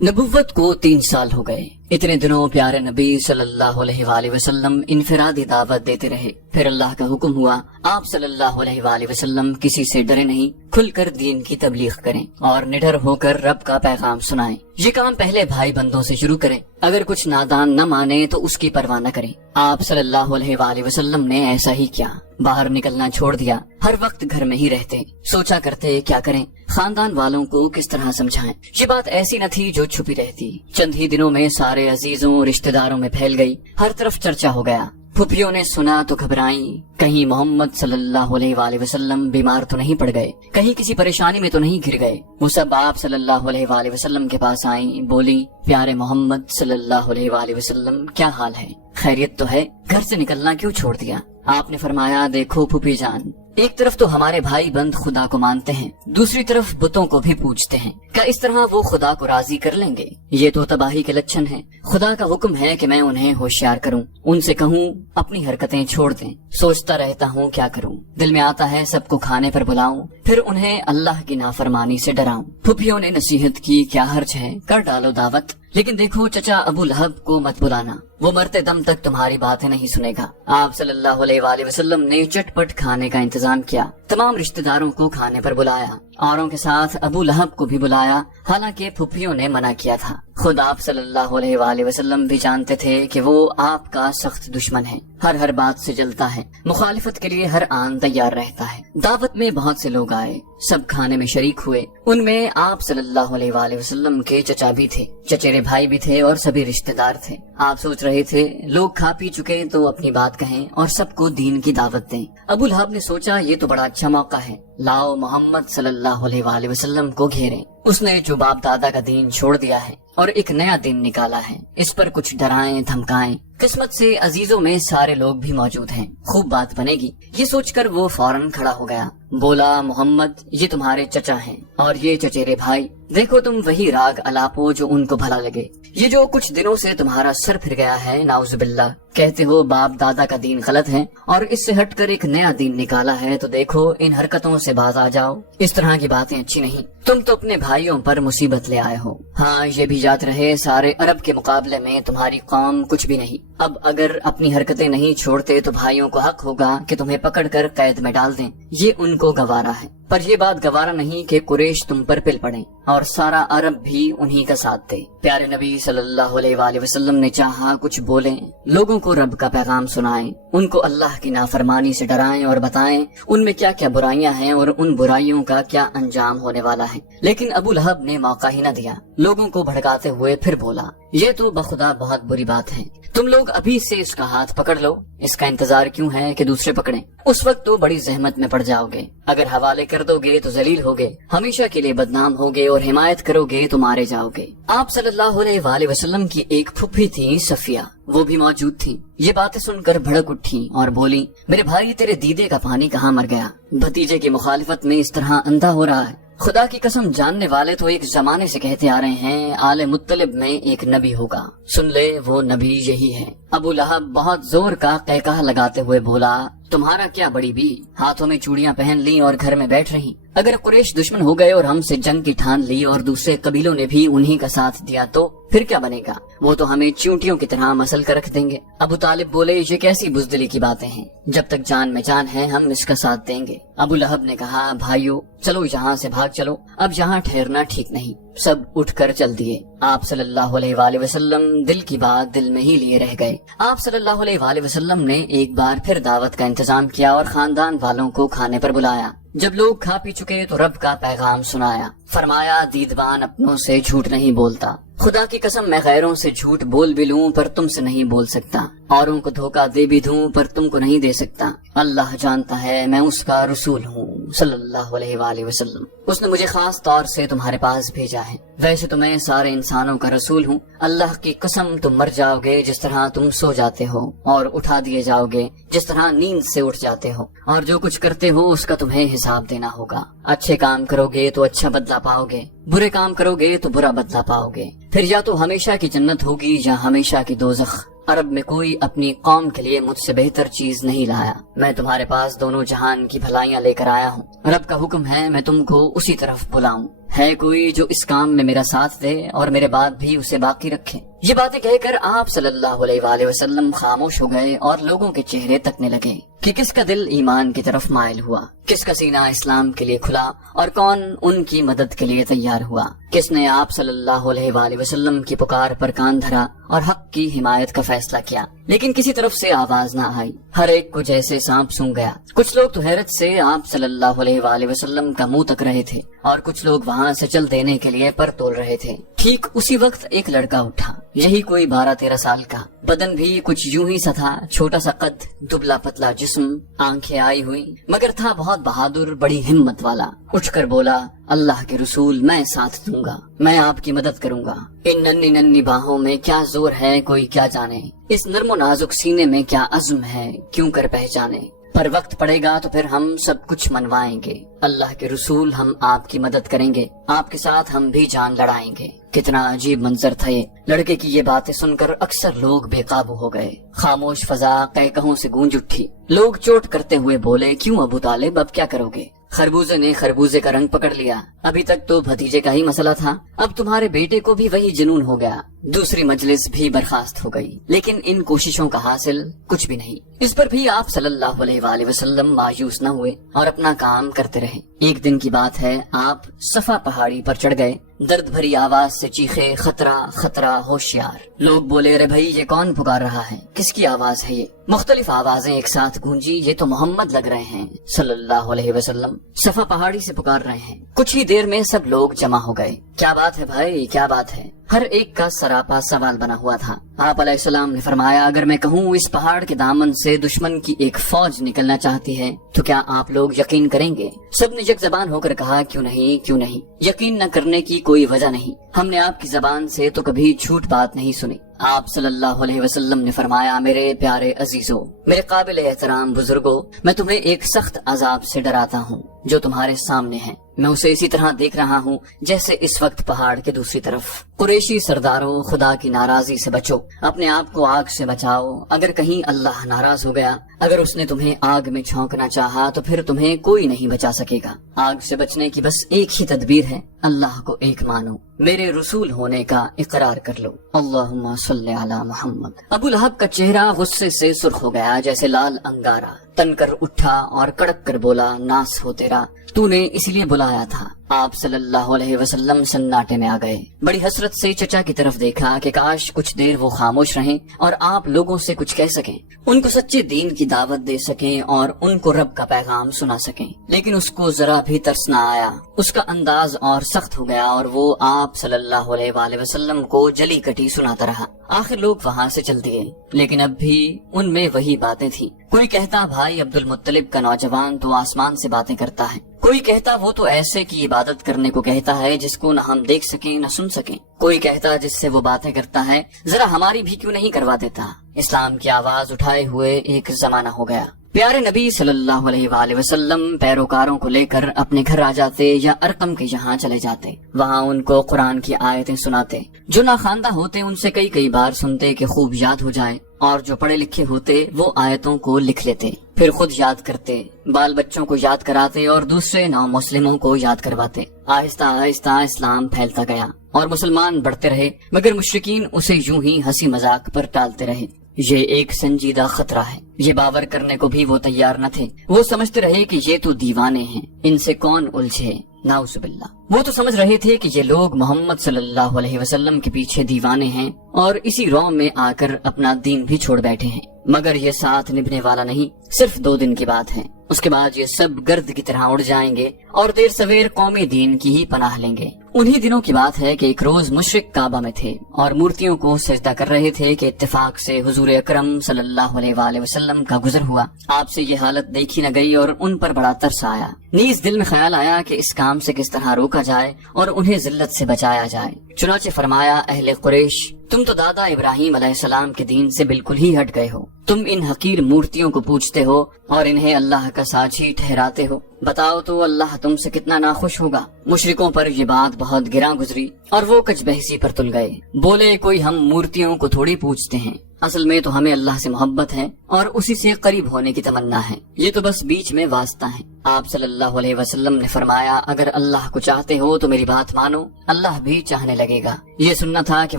नबुव्वत को 3 साल हो गए। इतने दिनों प्यारे नबी सल्लल्लाहु अलैहि वसल्लम इनफिरादी दावत देते रहे। फिर अल्लाह का हुक्म हुआ, आप सल्लल्लाहु अलैहि वसल्लम किसी से डरे नहीं, खुलकर दीन की तबलीग करें और निडर होकर रब का पैगाम सुनाएं। ये काम पहले भाई बंदों से शुरू करें। अगर कुछ नादान न माने तो उसकी परवाह न करें। आप सल्लल्लाहु अलैहि वसल्लम ने ऐसा ही किया। बाहर निकलना छोड़ दिया, हर वक्त घर में ही रहते। सोचा करते क्या करें, खानदान वालों को किस तरह समझाएं। ये बात ऐसी न थी जो छुपी रहती। चंद ही दिनों में सारे अजीजों रिश्तेदारों में फैल गई। हर तरफ चर्चा हो गया। फुफियों ने सुना तो घबराई, कहीं मोहम्मद सल्लल्लाहु अलैहि वसल्लम बीमार तो नहीं पड़ गए, कहीं किसी परेशानी में तो नहीं घिर गए। वो सब आप सल्लल्लाहु अलैहि वसल्लम के पास आई, बोली, प्यारे मोहम्मद सल्लल्लाहु अलैहि वसल्लम, क्या हाल है, खैरियत तो है, घर से निकलना क्यों छोड़ दिया? आपने फरमाया, देखो फूफी जान, एक तरफ तो हमारे भाई बंद खुदा को मानते हैं, दूसरी तरफ बुतों को भी पूजते हैं। क्या इस तरह वो खुदा को राजी कर लेंगे? ये तो तबाही के लक्षण हैं। खुदा का हुक्म है कि मैं उन्हें होशियार करूं, उनसे कहूं अपनी हरकतें छोड़ दें। सोचता रहता हूं क्या करूं, दिल में आता है सबको खाने पर बुलाऊं, फिर उन्हें अल्लाह की नाफरमानी से डराऊं। फुफियों ने नसीहत की, क्या हर्ज है, कर डालो दावत, लेकिन देखो चचा अबू लहब को मत बुलाना, वो मरते दम तक तुम्हारी बातें नहीं सुनेगा। आप सल्लल्लाहु अलैहि वसल्लम ने चटपट खाने का इंतजाम किया। तमाम रिश्तेदारों को खाने पर बुलाया, औरों के साथ अबू लहब को भी बुलाया। हालांकि फुफियों ने मना किया था। खुद आप सल्लल्लाहु अलैहि वसल्लम भी जानते थे कि वो आपका सख्त दुश्मन है, हर बात से जलता है, मुखालिफत के लिए हर आन तैयार रहता है। दावत में बहुत से लोग आए, सब खाने में शरीक हुए। उनमें आप सल्लल्लाहु अलैहि वसल्लम के चचा भी थे, चचेरे भाई भी थे और सभी रिश्तेदार थे। आप सोच रहे थे लोग खा पी चुके तो अपनी बात कहें और सबको दीन की दावत दें। अबू लहब ने सोचा ये तो बड़ा अच्छा मौका है, लाओ मोहम्मद सल्लल्लाहु अलैहि वसल्लम को घेरें। उसने जो बाप दादा का दीन छोड़ दिया है और एक नया दीन निकाला है, इस पर कुछ डराएं धमकाएं। किस्मत से अजीजों में सारे लोग भी मौजूद हैं, खूब बात बनेगी। ये सोचकर वो फौरन खड़ा हो गया, बोला, मोहम्मद ये तुम्हारे चचा हैं और ये चचेरे भाई, देखो तुम वही राग अलापो जो उनको भला लगे। ये जो कुछ दिनों से तुम्हारा सर फिर गया है, नाउजुबिल्लाह, कहते हो बाप दादा का दीन गलत है और इससे हटकर एक नया दीन निकाला है, तो देखो इन हरकतों से बाज आ जाओ। इस तरह की बातें अच्छी नहीं, तुम तो अपने भाइयों पर मुसीबत ले आए हो। हाँ ये भी याद रहे, सारे अरब के मुकाबले में तुम्हारी कौम कुछ भी नहीं। अब अगर अपनी हरकतें नहीं छोड़ते तो भाइयों को हक होगा कि तुम्हें पकड़कर कैद में डाल दें। ये उनको गवारा है, पर ये बात गवारा नहीं कि कुरैश तुम पर पिल पड़े और सारा अरब भी उन्हीं का साथ दे। प्यारे नबी सल्लल्लाहु अलैहि वसल्लम ने चाहा कुछ बोलें, लोगों को रब का पैगाम सुनाएं, उनको अल्लाह की नाफरमानी से डराएं और बताएं उनमें क्या क्या बुराइयां हैं और उन बुराइयों का क्या अंजाम होने वाला है। लेकिन अबू लहब ने मौका ही न दिया। लोगों को भड़काते हुए फिर बोला, ये तो बखुदा बहुत बुरी बात है, तुम लोग अभी से इसका हाथ पकड़ लो। इसका इंतजार क्यों है कि दूसरे पकड़ें? उस वक्त तो बड़ी जहमत में पड़ जाओगे। अगर हवाले कर दोगे तो जलील होगे, हमेशा के लिए बदनाम होगे, और हिमायत करोगे तो मारे जाओगे। आप सल्लल्लाहु अलैहि वसल्लम की एक फुफी थी सफिया, वो भी मौजूद थी। ये बातें सुनकर भड़क उठी और बोली, मेरे भाई तेरे दीदे का पानी कहाँ मर गया? भतीजे की मुखालिफत में इस तरह अंधा हो रहा है। खुदा की कसम, जानने वाले तो एक जमाने से कहते आ रहे हैं आले मुत्तलिब में एक नबी होगा, सुन ले वो नबी यही है। अबू लहब बहुत जोर का कहकहा लगाते हुए बोला, तुम्हारा क्या बड़ी बी, हाथों में चूड़ियां पहन ली और घर में बैठ रही। अगर कुरैश दुश्मन हो गए और हमसे जंग की ठान ली और दूसरे कबीलों ने भी उन्हीं का साथ दिया तो फिर क्या बनेगा? वो तो हमें चींटियों की तरह मसल कर रख देंगे। अबू तालिब बोले, ये कैसी बुज़दिली की बातें हैं, जब तक जान में जान है हम इसका साथ देंगे। अबू लहब ने कहा, भाइयों चलो यहाँ से भाग चलो, अब यहाँ ठहरना ठीक नहीं। सब उठकर चल दिए। आप सल्लल्लाहु अलैहि वसल्लम दिल की बात दिल में ही लिए रह गए। आप सल्लल्लाहु अलैहि वसल्लम ने एक बार फिर दावत का इंतजाम किया और खानदान वालों को खाने पर बुलाया। जब लोग खा पी चुके तो रब का पैगाम सुनाया। फरमाया, दीदबान अपनों से झूठ नहीं बोलता। खुदा की कसम, मैं गैरों से झूठ बोल भी लूं पर तुमसे नहीं बोल सकता, औरों को धोखा दे भी दूं पर तुमको नहीं दे सकता। अल्लाह जानता है मैं उसका रसूल हूँ सल्लल्लाहु अलैहि वसल्लम। उसने मुझे खास तौर से तुम्हारे पास भेजा है। वैसे तो मैं सारे इंसानों का रसूल हूँ। अल्लाह की कसम, तुम मर जाओगे जिस तरह तुम सो जाते हो और उठा दिए जाओगे जिस तरह नींद से उठ जाते हो, और जो कुछ करते हो उसका तुम्हें हिसाब देना होगा। अच्छे काम करोगे तो अच्छा बदला पाओगे, बुरे काम करोगे तो बुरा बदला पाओगे। फिर या तो हमेशा की जन्नत होगी या हमेशा की दोज़ख। अरब में कोई अपनी कौम के लिए मुझसे बेहतर चीज नहीं लाया। मैं तुम्हारे पास दोनों जहान की भलाइयाँ लेकर आया हूँ। रब का हुक्म है मैं तुमको उसी तरफ बुलाऊं। ہے کوئی جو اس کام میں میرا ساتھ دے اور میرے بعد بھی اسے باقی رکھے؟ یہ باتیں کہہ کر آپ صلی اللہ علیہ وآلہ وسلم خاموش ہو گئے اور لوگوں کے چہرے تکنے لگے کہ کس کا دل ایمان کی طرف مائل ہوا، کس کا سینہ اسلام کے لیے کھلا اور کون ان کی مدد کے لیے تیار ہوا، کس نے آپ صلی اللہ علیہ وآلہ وسلم کی پکار پر کان دھرا اور حق کی حمایت کا فیصلہ کیا۔ لیکن کسی طرف سے آواز نہ آئی، ہر ایک کو جیسے سانپ سونگ گیا۔ کچھ لوگ تو حیرت سے آپ صلی اللہ علیہ وآلہ وسلم کا منہ تک رہے تھے اور کچھ لوگ وہاں سے چل دینے کے لیے پر تول رہے تھے۔ ٹھیک اسی وقت ایک لڑکا اٹھا، یہی کوئی 12-13 سال کا، بدن بھی کچھ یوں ہی سا تھا، چھوٹا سا قد، دبلا پتلا جسم، آنکھیں آئی ہوئی، مگر تھا بہت بہادر، بڑی ہمت والا۔ اٹھ کر بولا، اللہ کے رسول میں ساتھ دوں گا، میں آپ کی مدد کروں گا۔ ان ننھی ننھی باہوں میں کیا زور ہے کوئی کیا جانے، اس نرم و نازک سینے میں کیا عزم ہے کیوں کر پہچانے، پر وقت پڑے گا تو پھر ہم سب کچھ منوائیں گے، اللہ کے رسول ہم آپ کی مدد کریں گے، آپ کے ساتھ ہم بھی جان لڑائیں گے۔ کتنا عجیب منظر تھا یہ۔ لڑکے کی یہ باتیں سن کر اکثر لوگ بے قابو ہو گئے، خاموش فضا قہقہوں سے گونج اٹھی۔ لوگ چوٹ کرتے ہوئے بولے، کیوں ابو طالب اب کیا کرو گے؟ خربوزے نے خربوزے کا رنگ پکڑ لیا، ابھی تک تو بھتیجے کا ہی مسئلہ تھا، اب تمہارے بیٹے کو بھی وہی جنون ہو گیا۔ دوسری مجلس بھی برخاست ہو گئی، لیکن ان کوششوں کا حاصل کچھ بھی نہیں۔ اس پر بھی آپ صلی اللہ علیہ وآلہ وسلم مایوس نہ ہوئے اور اپنا کام کرتے رہے۔ ایک دن کی بات ہے، آپ صفا پہاڑی پر چڑھ گئے، درد بھری آواز سے چیخے، خطرہ خطرہ ہوشیار۔ لوگ بولے، ارے بھائی یہ کون پکار رہا ہے، کس کی آواز ہے یہ؟ مختلف آوازیں ایک ساتھ گونجی، یہ تو محمد لگ رہے ہیں صلی اللہ علیہ وسلم، صفا پہاڑی سے پکار رہے ہیں۔ کچھ ہی دیر میں سب لوگ جمع ہو گئے۔ کیا بات ہے بھائی، کیا بات ہے؟ ہر ایک کا سراپا سوال بنا ہوا تھا۔ آپ علیہ السلام نے فرمایا، اگر میں کہوں اس پہاڑ کے دامن سے دشمن کی ایک فوج نکلنا چاہتی ہے تو کیا آپ لوگ یقین کریں گے؟ سب نے یک زبان ہو کر کہا، کیوں نہیں، کیوں نہیں، یقین نہ کرنے کی کوئی وجہ نہیں، ہم نے آپ کی زبان سے تو کبھی جھوٹ بات نہیں سنی۔ آپ صلی اللہ علیہ وسلم نے فرمایا، میرے پیارے عزیزو، میرے قابل احترام بزرگوں، میں تمہیں ایک سخت عذاب سے ڈراتا ہوں جو تمہارے سامنے ہے۔ میں اسے اسی طرح دیکھ رہا ہوں جیسے اس وقت پہاڑ کے دوسری طرف۔ قریشی سرداروں، خدا کی ناراضی سے بچو، اپنے آپ کو آگ سے بچاؤ۔ اگر کہیں اللہ ناراض ہو گیا، اگر اس نے تمہیں آگ میں جھونکنا چاہا تو پھر تمہیں کوئی نہیں بچا سکے گا۔ آگ سے بچنے کی بس ایک ہی تدبیر ہے، اللہ کو ایک مانو، میرے رسول ہونے کا اقرار کر لو۔ اللہم صلی علی محمد۔ ابو لہب کا چہرہ غصے سے سرخ ہو گیا جیسے لال انگارہ، تن کر اٹھا اور کڑک کر بولا، ناس ہو تیرا، تو نے اس لیے بلایا تھا۔ آپ صلی اللہ علیہ وسلم سناٹے میں آ گئے، بڑی حسرت سے چچا کی طرف دیکھا کہ کاش کچھ دیر وہ خاموش رہیں اور آپ لوگوں سے کچھ کہہ سکیں، ان کو سچے دین کی دعوت دے سکیں اور ان کو رب کا پیغام سنا سکیں، لیکن اس کو ذرا بھی ترس نہ آیا۔ اس کا انداز اور سخت ہو گیا اور وہ آپ صلی اللہ علیہ وآلہ وسلم کو جلی کٹی سناتا رہا۔ آخر لوگ وہاں سے چل دیے، لیکن اب بھی ان میں وہی باتیں تھیں۔ کوئی کہتا بھائی عبد المطلب کا نوجوان تو آسمان سے باتیں کرتا ہے، کوئی کہتا وہ تو ایسے کی عبادت کرنے کو کہتا ہے جس کو نہ ہم دیکھ سکیں نہ سن سکیں، کوئی کہتا جس سے وہ باتیں کرتا ہے ذرا ہماری بھی کیوں نہیں کروا دیتا۔ اسلام کی آواز اٹھائے ہوئے ایک زمانہ ہو گیا۔ پیارے نبی صلی اللہ علیہ وآلہ وسلم پیروکاروں کو لے کر اپنے گھر آ جاتے یا ارقم کے یہاں چلے جاتے، وہاں ان کو قرآن کی آیتیں سناتے۔ جو ناخواندہ ہوتے ان سے کئی بار سنتے کہ خوب یاد ہو جائے، اور جو پڑھے لکھے ہوتے وہ آیتوں کو لکھ لیتے، پھر خود یاد کرتے، بال بچوں کو یاد کراتے اور دوسرے نو مسلموں کو یاد کرواتے۔ آہستہ آہستہ اسلام پھیلتا گیا اور مسلمان بڑھتے رہے، مگر مشرکین اسے یوں ہی ہنسی مذاق پر ٹالتے رہے۔ یہ ایک سنجیدہ خطرہ ہے، یہ باور کرنے کو بھی وہ تیار نہ تھے۔ وہ سمجھتے رہے کہ یہ تو دیوانے ہیں، ان سے کون الجھے، نعوذ باللہ۔ وہ تو سمجھ رہے تھے کہ یہ لوگ محمد صلی اللہ علیہ وسلم کے پیچھے دیوانے ہیں اور اسی رو میں آ کر اپنا دین بھی چھوڑ بیٹھے ہیں، مگر یہ ساتھ نبھنے والا نہیں، صرف 2 دن کی بات ہے۔ اس کے بعد یہ سب گرد کی طرح اڑ جائیں گے اور دیر سویر قومی دین کی ہی پناہ لیں گے۔ انہی دنوں کی بات ہے کہ ایک روز مشرک کعبہ میں تھے اور مورتیوں کو سجدہ کر رہے تھے کہ اتفاق سے حضور اکرم صلی اللہ علیہ وآلہ وسلم کا گزر ہوا۔ آپ سے یہ حالت دیکھی نہ گئی اور ان پر بڑا ترس آیا، نیز دل میں خیال آیا کہ اس کام سے کس طرح روکا جائے اور انہیں ذلت سے بچایا جائے۔ چنانچہ فرمایا، اہل قریش، تم تو دادا ابراہیم علیہ السلام کے دین سے بالکل ہی ہٹ گئے ہو، تم ان حقیر مورتیوں کو پوجتے ہو اور انہیں اللہ کا ساجی ٹھہراتے ہو، بتاؤ تو اللہ تم سے کتنا ناخوش ہوگا۔ مشرکوں پر یہ بات بہت گراں گزری اور وہ کچ بحثی پر تل گئے، بولے کوئی ہم مورتیوں کو تھوڑی پوجتے ہیں، اصل میں تو ہمیں اللہ سے محبت ہے اور اسی سے قریب ہونے کی تمنا ہے، یہ تو بس بیچ میں واسطہ ہے۔ آپ صلی اللہ علیہ وسلم نے فرمایا اگر اللہ کو چاہتے ہو تو میری بات مانو، اللہ بھی چاہنے لگے گا۔ یہ سننا تھا کہ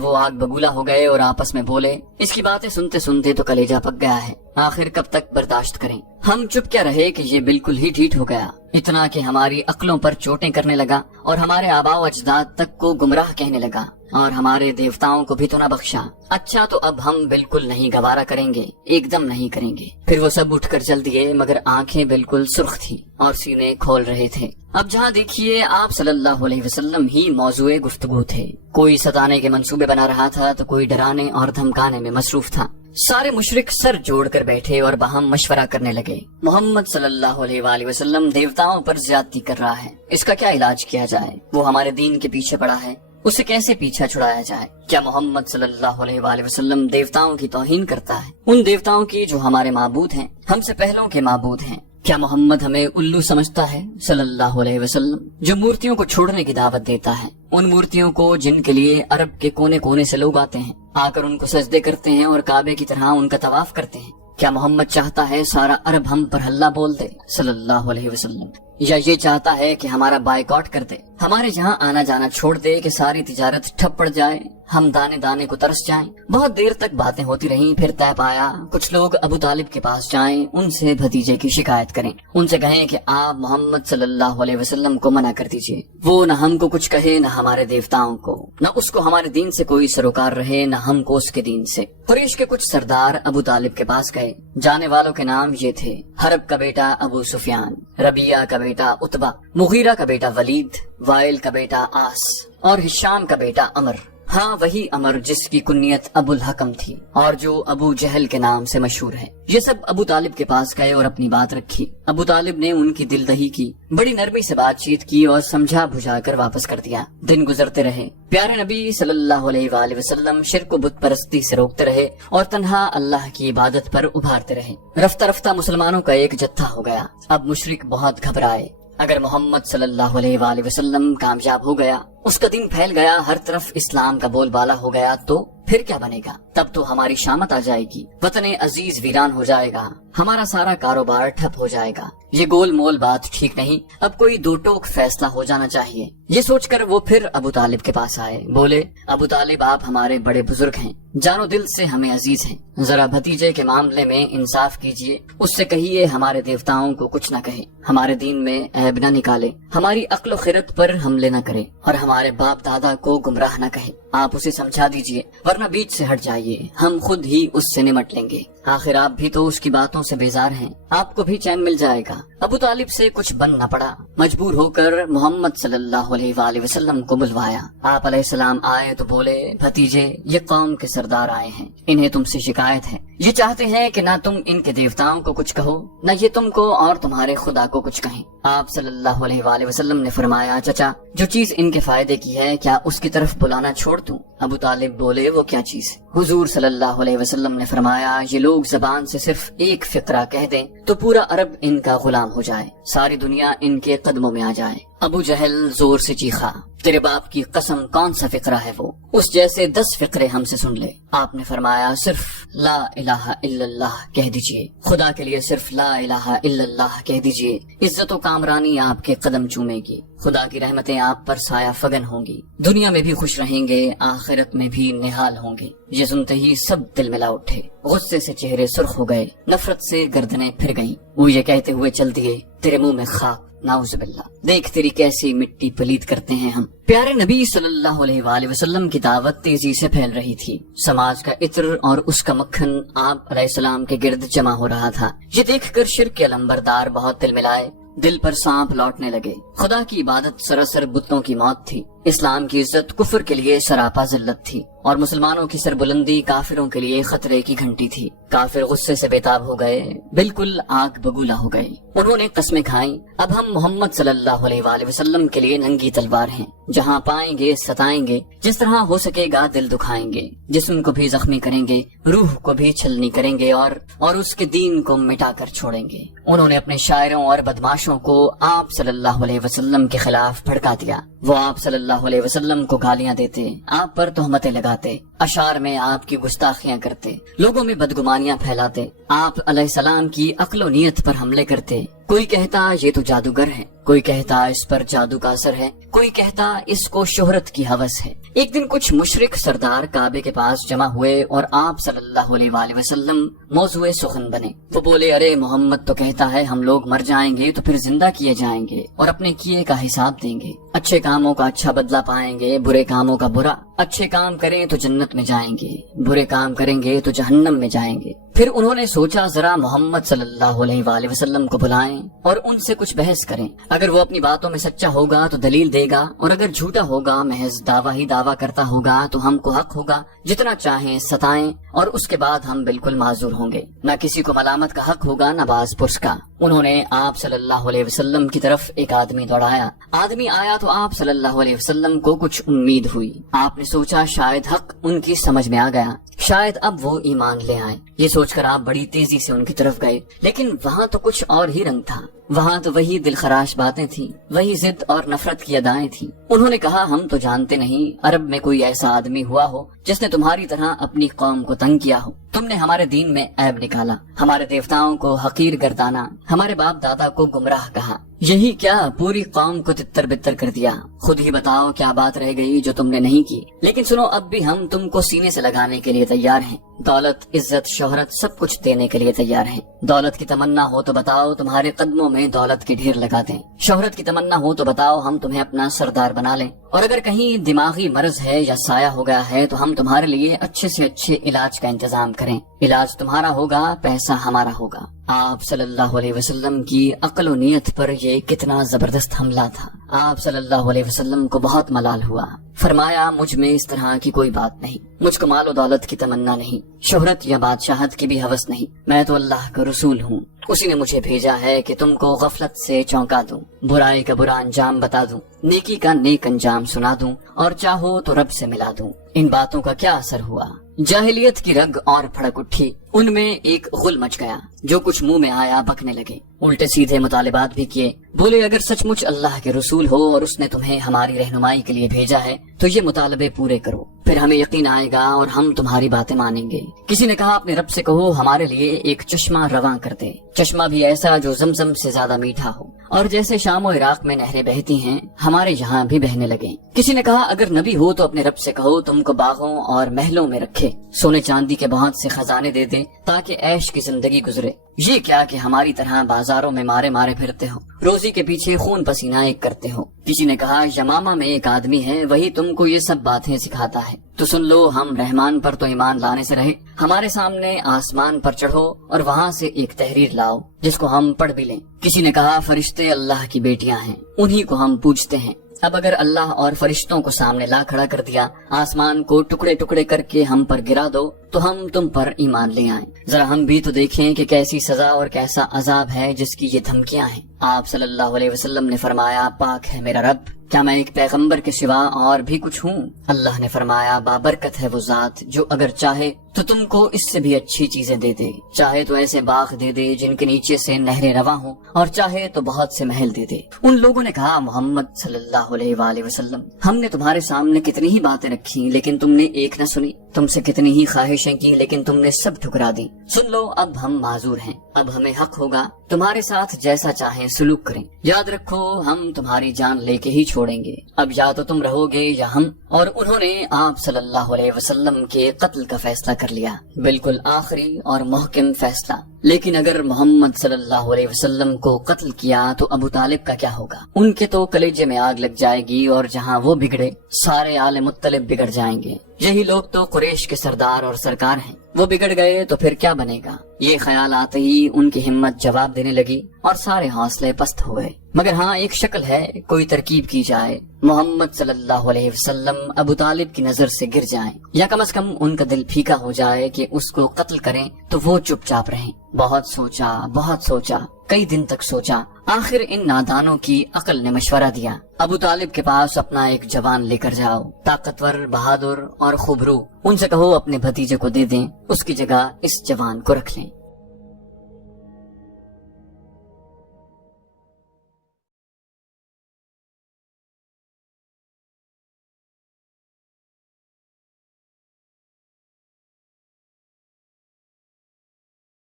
وہ آگ بگولا ہو گئے اور آپس میں بولے۔ اس کی باتیں سنتے سنتے تو کلیجہ پک گیا ہے، آخر کب تک برداشت کریں؟ ہم چپ کیا رہے کہ یہ بالکل ہی ٹھیٹ ہو گیا، اتنا کہ ہماری عقلوں پر چوٹیں کرنے لگا اور ہمارے آباء و اجداد تک کو گمراہ کہنے لگا اور ہمارے دیوتاؤں کو بھی تو نہ بخشا۔ اچھا تو اب ہم بالکل نہیں گوارا کریں گے، ایک دم نہیں کریں گے۔ پھر وہ سب اٹھ کر چل دیے، مگر آنکھیں بالکل سرخ تھی اور سینے کھول رہے تھے۔ اب جہاں دیکھیے آپ صلی اللہ علیہ وسلم ہی موضوع گفتگو تھے، کوئی ستانے کے منصوبے بنا رہا تھا تو کوئی ڈرانے اور دھمکانے میں مصروف تھا۔ سارے مشرک سر جوڑ کر بیٹھے اور باہم مشورہ کرنے لگے۔ محمد صلی اللہ علیہ وآلہ وسلم دیوتاؤں پر زیادتی کر رہا ہے، اس کا کیا علاج کیا جائے؟ وہ ہمارے دین کے پیچھے پڑا ہے، اسے کیسے پیچھا چھڑایا جائے؟ کیا محمد صلی اللہ علیہ وآلہ وسلم دیوتاؤں کی توہین کرتا ہے، ان دیوتاؤں کی جو ہمارے معبود ہیں، ہم سے پہلوں کے معبود ہیں؟ کیا محمد ہمیں الو سمجھتا ہے صلی اللہ علیہ وسلم، جو مورتیوں کو چھوڑنے کی دعوت دیتا ہے، ان مورتیوں کو جن کے لیے عرب کے کونے کونے سے لوگ آتے ہیں، آ کر ان کو سجدے کرتے ہیں اور کعبے کی طرح ان کا طواف کرتے ہیں؟ کیا محمد چاہتا ہے سارا عرب ہم پر ہلہ بول دے صلی اللہ علیہ وسلم، یا یہ چاہتا ہے کہ ہمارا بائیکاٹ کر دے، ہمارے یہاں آنا جانا چھوڑ دے کہ ساری تجارت ٹھپ پڑ جائے، ہم دانے دانے کو ترس جائیں؟ بہت دیر تک باتیں ہوتی رہیں، پھر طے پایا کچھ لوگ ابو طالب کے پاس جائیں، ان سے بھتیجے کی شکایت کریں، ان سے کہیں کہ آپ محمد صلی اللہ علیہ وسلم کو منع کر دیجئے، وہ نہ ہم کو کچھ کہے نہ ہمارے دیوتاؤں کو، نہ اس کو ہمارے دین سے کوئی سروکار رہے نہ ہم کو اس کے دین سے۔ قریش کے کچھ سردار ابو طالب کے پاس گئے، جانے والوں کے نام یہ تھے: حرب کا بیٹا ابو سفیان، ربیعہ کا بیٹا عتبہ، مغیرہ کا بیٹا ولید، وائل کا بیٹا آس اور ہشام کا بیٹا عمر۔ ہاں وہی عمر جس کی کنیت ابو الحکم تھی اور جو ابو جہل کے نام سے مشہور ہے۔ یہ سب ابو طالب کے پاس گئے اور اپنی بات رکھی۔ ابو طالب نے ان کی دل دہی کی، بڑی نرمی سے بات چیت کی اور سمجھا بجھا کر واپس کر دیا۔ دن گزرتے رہے، پیارے نبی صلی اللہ علیہ وآلہ وسلم شرک و بت پرستی سے روکتے رہے اور تنہا اللہ کی عبادت پر ابھارتے رہے۔ رفتہ رفتہ مسلمانوں کا ایک جتھا ہو گیا۔ اب مشرک بہت گھبرائے، اگر محمد صلی اللہ علیہ وآلہ وسلم کامیاب ہو گیا، اس کا دین پھیل گیا، ہر طرف اسلام کا بول بالا ہو گیا، تو پھر کیا بنے گا؟ تب تو ہماری شامت آ جائے گی، وطن عزیز ویران ہو جائے گا، ہمارا سارا کاروبار ٹھپ ہو جائے گا۔ یہ گول مول بات ٹھیک نہیں، اب کوئی دو ٹوک فیصلہ ہو جانا چاہیے۔ یہ سوچ کر وہ پھر ابو طالب کے پاس آئے، بولے: ابو طالب، آپ ہمارے بڑے بزرگ ہیں، جانو دل سے ہمیں عزیز ہیں، ذرا بھتیجے کے معاملے میں انصاف کیجئے، اس سے کہیے ہمارے دیوتاؤں کو کچھ نہ کہے، ہمارے دین میں عیب نہ نکالے، ہماری عقل و خرد پر حملے نہ کرے اور ہمارے باپ دادا کو گمراہ نہ کہے۔ آپ اسے سمجھا دیجئے، ورنہ بیچ سے ہٹ جائیے، ہم خود ہی اس سے نمٹ لیں گے۔ آخر آپ بھی تو اس کی باتوں سے بیزار ہیں، آپ کو بھی چین مل جائے گا۔ ابو طالب سے کچھ بن نہ پڑا، مجبور ہو کر محمد صلی اللہ علیہ وآلہ وسلم کو بلوایا۔ آپ علیہ السلام آئے تو بولے: بھتیجے، یہ قوم کے سردار آئے ہیں، انہیں تم سے شکایت ہے، یہ چاہتے ہیں کہ نہ تم ان کے دیوتاؤں کو کچھ کہو، نہ یہ تم کو اور تمہارے خدا کو کچھ کہیں۔ آپ صلی اللہ علیہ وآلہ وسلم نے فرمایا: چچا، جو چیز ان کے فائدے کی ہے، کیا اس کی طرف بلانا چھوڑ دوں؟ ابو طالب بولے: وہ کیا چیز؟ حضور صلی اللہ علیہ وسلم نے فرمایا: یہ لوگ زبان سے صرف ایک فقرہ کہہ دیں تو پورا عرب ان کا غلام ہو جائے، ساری دنیا ان کے قدموں میں آ جائے۔ ابو جہل زور سے چیخا: تیرے باپ کی قسم، کون سا فقرہ ہے وہ؟ اس جیسے 10 فقرے ہم سے سن لے۔ آپ نے فرمایا: صرف لا الہ الا اللہ کہہ دیجئے، خدا کے لیے صرف لا الہ الا اللہ کہہ دیجئے، عزت و کامرانی آپ کے قدم چومے گی، خدا کی رحمتیں آپ پر سایہ فگن ہوں گی، دنیا میں بھی خوش رہیں گے، آخرت میں بھی نہال ہوں گے۔ یہ سنتے ہی سب دل ملا اٹھے، غصے سے چہرے سرخ ہو گئے، نفرت سے گردنیں پھر گئیں۔ وہ یہ کہتے ہوئے چل دیے: تیرے منہ میں خاک، نعوذ باللہ، دیکھ تیری کیسی مٹی پلید کرتے ہیں ہم۔ پیارے نبی صلی اللہ علیہ وآلہ وسلم کی دعوت تیزی سے پھیل رہی تھی، سماج کا عطر اور اس کا مکھن آپ علیہ السلام کے گرد جمع ہو رہا تھا۔ یہ دیکھ کر شرک کے علمبردار بہت دل ملائے، دل پر سانپ لوٹنے لگے۔ خدا کی عبادت سراسر بتوں کی موت تھی، اسلام کی عزت کفر کے لیے سراپا ذلت تھی، اور مسلمانوں کی سربلندی کافروں کے لیے خطرے کی گھنٹی تھی۔ کافر غصے سے بےتاب ہو گئے، بالکل آگ بگولا ہو گئے۔ انہوں نے قسمیں کھائیں: اب ہم محمد صلی اللہ علیہ وآلہ وسلم کے لیے ننگی تلوار ہیں، جہاں پائیں گے ستائیں گے، جس طرح ہو سکے گا دل دکھائیں گے، جسم کو بھی زخمی کریں گے، روح کو بھی چھلنی کریں گے اور اس کے دین کو مٹا کر چھوڑیں گے۔ انہوں نے اپنے شاعروں اور بدماشوں کو آپ صلی اللہ علیہ وسلم کے خلاف بھڑکا دیا۔ وہ آپ صلی اللہ सल्लल्लाहु अलैहि वसल्लम को गालियां देते, आप पर तोहमतें लगाते, अशार में आपकी गुस्ताखियां करते, लोगों में बदगुमानियां फैलाते, आप अलैहिस्सलाम की अक्ल व नियत पर हमले करते। कोई कहता ये तो जादूगर है, कोई कहता इस पर जादू का असर है, कोई कहता इसको शोहरत की हवस है। एक दिन कुछ मुशरिक सरदार काबे के पास जमा हुए और आप सल्लल्लाहु अलैहि वसल्लम मौजूए सुखन बने। वो बोले, अरे मोहम्मद तो कहता है हम लोग मर जाएंगे तो फिर जिंदा किए जाएंगे और अपने किए का हिसाब देंगे, अच्छे कामों का अच्छा बदला पाएंगे, बुरे कामों का बुरा। अच्छे काम करें तो जन्नत में जाएंगे, बुरे काम करेंगे तो जहन्नम में जाएंगे। फिर उन्होंने सोचा जरा मोहम्मद सल्लल्लाहु अलैहि वसल्लम को बुलाएं और उनसे कुछ बहस करें। अगर वो अपनी बातों में सच्चा होगा तो दलील देगा और अगर झूठा होगा, महज दावा ही दावा करता होगा तो हमको हक होगा जितना चाहें सताएं और उसके बाद हम बिल्कुल माजूर होंगे। न किसी को मलामत का हक होगा न बाज पुरस का। उन्होंने आप सल्लल्लाहु अलैहि वसल्लम की तरफ एक आदमी दौड़ाया। आदमी आया तो आप सल्लल्लाहु अलैहि वसल्लम को कुछ उम्मीद हुई। आपने सोचा शायद हक उनकी समझ में आ गया, शायद अब वो ईमान ले आए। ये सोचकर आप बड़ी तेजी से उनकी तरफ गए, लेकिन वहाँ तो कुछ और ही रंग था। वहाँ तो वही दिलखराश बातें थी, वही जिद और नफरत की अदाएं थी। उन्होंने कहा, हम तो जानते नहीं अरब में कोई ऐसा आदमी हुआ हो जिसने तुम्हारी तरह अपनी कौम को तंग किया हो। तुमने हमारे दीन में ऐब निकाला, हमारे देवताओं को हकीर गर्दाना, हमारे बाप दादा को गुमराह कहा। यही क्या पूरी कौम को तितर बितर कर दिया। खुद ही बताओ क्या बात रह गई जो तुमने नहीं की। लेकिन सुनो, अब भी हम तुमको सीने से लगाने के लिए तैयार हैं। दौलत, इज्जत, शोहरत सब कुछ देने के लिए तैयार हैं। दौलत की तमन्ना हो तो बताओ तुम्हारे कदमों में दौलत की ढेर लगा दें। शोहरत की तमन्ना हो तो बताओ हम तुम्हें अपना सरदार बना लें। और अगर कहीं दिमागी मर्ज है या साया हो गया है तो हम तुम्हारे लिए अच्छे से अच्छे इलाज का इंतजाम करें। इलाज तुम्हारा होगा, पैसा हमारा होगा। आप सल्लल्लाहु अलैहि वसल्लम की अक्ल व नियत पर ये कितना जबरदस्त हमला था। आप सल्लल्लाहु अलैहि वसल्लम को बहुत मलाल हुआ। फरमाया, मुझ में इस तरह की कोई बात नहीं, मुझको माल और दौलत की तमन्ना नहीं, शोहरत या बादशाहत की भी हवस नहीं। मैं तो अल्लाह का रसूल हूँ, उसी ने मुझे भेजा है कि तुमको गफलत से चौंका दूं, बुराई का बुरा अंजाम बता दूं, नेकी का नेक अंजाम सुना दूं और चाहो तो रब से मिला दूं। इन बातों का क्या असर हुआ? जाहिलियत की रग और फड़क उठी, उनमें एक गुल मच गया। जो कुछ मुंह में आया बकने लगे, उल्टे सीधे मुतालिबात भी किए। बोले, अगर सचमुच अल्लाह के रसूल हो और उसने तुम्हें हमारी रहनुमाई के लिए भेजा है तो ये मुतालबे पूरे करो, फिर हमें यकीन आएगा और हम तुम्हारी बातें मानेंगे। किसी ने कहा, अपने रब से कहो हमारे लिए एक चश्मा रवां कर दे, चश्मा भी ऐसा जो जमजम से ज्यादा मीठा हो और जैसे शाम और इराक में नहरें बहती हैं हमारे यहाँ भी बहने लगे। किसी ने कहा, अगर नबी हो तो अपने रब से कहो तुमको बागों और महलों में रखे, सोने चांदी के बहुत से खजाने दे दे ताकि ऐश की जिंदगी गुजरे। ये क्या कि हमारी तरह बाजारों में मारे मारे फिरते हो, रोजी के पीछे खून पसीना एक करते हो। किसी ने कहा, यमामा में एक आदमी है, वही तुमको ये सब बातें सिखाता है। तो सुन लो, हम रहमान पर तो ईमान लाने से रहे, हमारे सामने आसमान पर चढ़ो और वहाँ से एक तहरीर लाओ जिसको हम पढ़ भी लें। किसी ने कहा, फरिश्ते अल्लाह की बेटियां हैं, उन्हीं को हम पूजते हैं। अब अगर अल्लाह और फरिश्तों को सामने ला खड़ा कर दिया, आसमान को टुकड़े टुकड़े करके हम पर गिरा दो तो हम तुम पर ईमान ले आएं। जरा हम भी तो देखें कि कैसी सजा और कैसा अजाब है जिसकी ये धमकियां हैं। आप सल्लल्लाहु अलैहि वसल्लम ने फरमाया, पाक है मेरा रब, क्या मैं एक पैगंबर के सिवा और भी कुछ हूँ? अल्लाह ने फरमाया, बाबरकत है वो जात जो अगर चाहे तो तुमको इससे भी अच्छी चीजें दे दे, चाहे तो ऐसे बाग दे दे जिनके नीचे से नहरें रवां हो और चाहे तो बहुत से महल दे दे। उन लोगों ने कहा, मोहम्मद सल्लल्लाहु अलैहि वसल्लम, हमने तुम्हारे सामने कितनी ही बातें रखी लेकिन तुमने एक न सुनी, तुमसे कितनी ही ख्वाहिशें की लेकिन तुमने सब ठुकरा दी। सुन लो, अब हम माजूर हैं, अब हमें हक होगा तुम्हारे साथ जैसा चाहें सलूक करें। याद रखो, हम तुम्हारी जान लेके ही छोड़ेंगे, अब या तो तुम रहोगे या हम। और उन्होंने आप सल्लल्लाहु अलैहि वसल्लम के कत्ल का फैसला कर लिया, बिल्कुल आखिरी और मुहकम फैसला। लेकिन अगर मोहम्मद सल्लल्लाहु अलैहि वसल्लम को कत्ल किया तो अबू तालिब का क्या होगा? उनके तो कलेजे में आग लग जाएगी और जहाँ वो बिगड़े सारे आले मुत्तलिब बिगड़ जाएंगे। यही लोग तो कुरैश के सरदार और सरकार हैं, वो बिगड़ गए तो फिर क्या बनेगा? ये ख्याल आते ही उनकी हिम्मत जवाब देने लगी और सारे हौसले पस्त हो गए। मगर हाँ, एक शक्ल है, कोई तरकीब की जाए, मोहम्मद सल्लल्लाहु अलैहि वसल्लम अबू तालिब की नजर से गिर जाएं, या कम से कम उनका दिल फीका हो जाए कि उसको कत्ल करें तो वो चुपचाप रहें। बहुत सोचा, कई दिन तक सोचा। आखिर इन नादानों की अकल ने मशवरा दिया, अबू तालिब के पास अपना एक जवान लेकर जाओ, ताकतवर, बहादुर और खूबरू। उनसे कहो अपने भतीजे को दे दें, उसकी जगह इस जवान को रख लें।